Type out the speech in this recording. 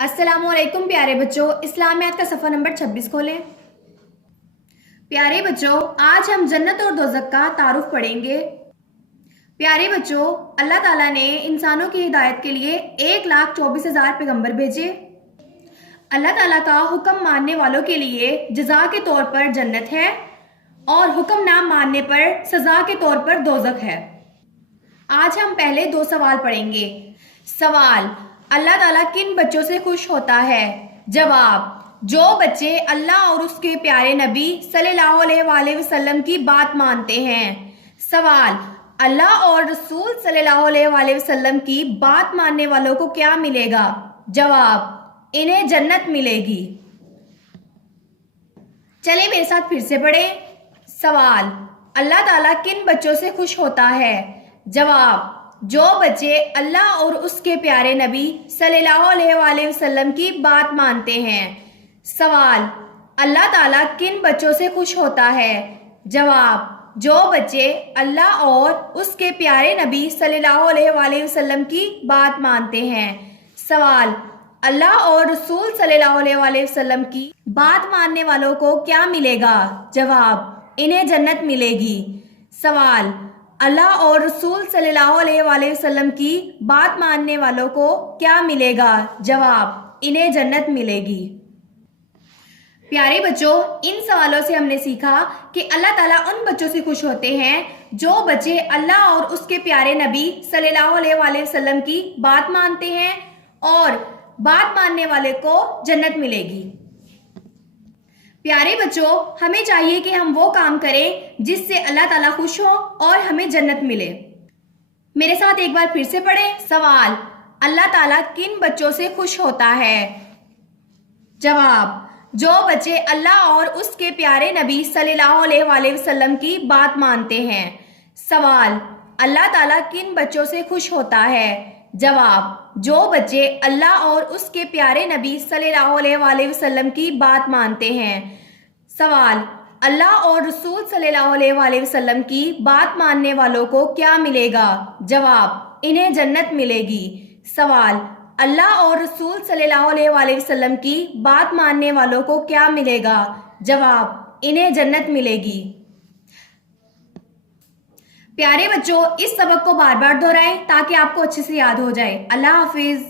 السلام علیکم پیارے بچوں، اسلامیات کا صفحہ نمبر 26 کھولیں۔ پیارے بچوں، آج ہم جنت اور دوزخ کا تعارف پڑھیں گے۔ پیارے بچوں، اللہ تعالیٰ نے انسانوں کی ہدایت کے لیے 1,24,000 پیغمبر بھیجے۔ اللہ تعالیٰ کا حکم ماننے والوں کے لیے جزا کے طور پر جنت ہے اور حکم نہ ماننے پر سزا کے طور پر دوزخ ہے۔ آج ہم پہلے 2 سوال پڑھیں گے۔ سوال: اللہ تعالیٰ کن بچوں سے خوش ہوتا ہے؟ جواب: جو بچے اللہ اور اس کے پیارے نبی صلی اللہ علیہ وآلہ وسلم کی بات مانتے ہیں۔ سوال: اللہ اور رسول صلی اللہ علیہ وآلہ وسلم کی بات ماننے والوں کو کیا ملے گا؟ جواب: انہیں جنت ملے گی۔ چلیں میرے ساتھ پھر سے پڑھیں۔ سوال: اللہ تعالیٰ کن بچوں سے خوش ہوتا ہے؟ جواب: جو بچے اللہ اور اس کے پیارے نبی صلی اللہ علیہ وآلہ وسلم کی بات مانتے ہیں۔ سوال: اللہ تعالیٰ کن بچوں سے خوش ہوتا ہے؟ جواب: جو بچے اللہ اور اس کے پیارے نبی صلی اللہ علیہ وآلہ وسلم کی بات مانتے ہیں۔ سوال: اللہ اور رسول صلی اللہ علیہ وآلہ وسلم کی بات ماننے والوں کو کیا ملے گا؟ جواب: انہیں جنت ملے گی۔ سوال: اللہ اور رسول صلی اللہ علیہ وآلہ وسلم کی بات ماننے والوں کو کیا ملے گا؟ جواب: انہیں جنت ملے گی۔ پیارے بچوں، ان سوالوں سے ہم نے سیکھا کہ اللہ تعالیٰ ان بچوں سے خوش ہوتے ہیں جو بچے اللہ اور اس کے پیارے نبی صلی اللہ علیہ وآلہ وسلم کی بات مانتے ہیں اور بات ماننے والے کو جنت ملے گی۔ پیارے بچوں، ہمیں چاہیے کہ ہم وہ کام کریں جس سے اللہ تعالیٰ خوش ہو اور ہمیں جنت ملے۔ میرے ساتھ ایک بار پھر سے پڑھیں۔ سوال: اللہ تعالیٰ کن بچوں سے خوش ہوتا ہے؟ جواب: جو بچے اللہ اور اس کے پیارے نبی صلی اللہ علیہ وآلہ وسلم کی بات مانتے ہیں۔ سوال: اللہ تعالیٰ کن بچوں سے خوش ہوتا ہے؟ جواب: جو بچے اللہ اور اس کے پیارے نبی صلی اللہ علیہ وآلہ وسلم کی بات مانتے ہیں۔ سوال: اللہ اور رسول صلی اللہ علیہ وآلہ وسلم کی بات ماننے والوں کو کیا ملے گا؟ جواب: انہیں جنت ملے گی۔ سوال: اللہ اور رسول صلی اللہ علیہ وآلہ وسلم کی بات ماننے والوں کو کیا ملے گا؟ جواب: انہیں جنت ملے گی۔ پیارے بچوں، اس سبق کو بار بار دہرائیں تاکہ آپ کو اچھے سے یاد ہو جائے۔ اللہ حافظ۔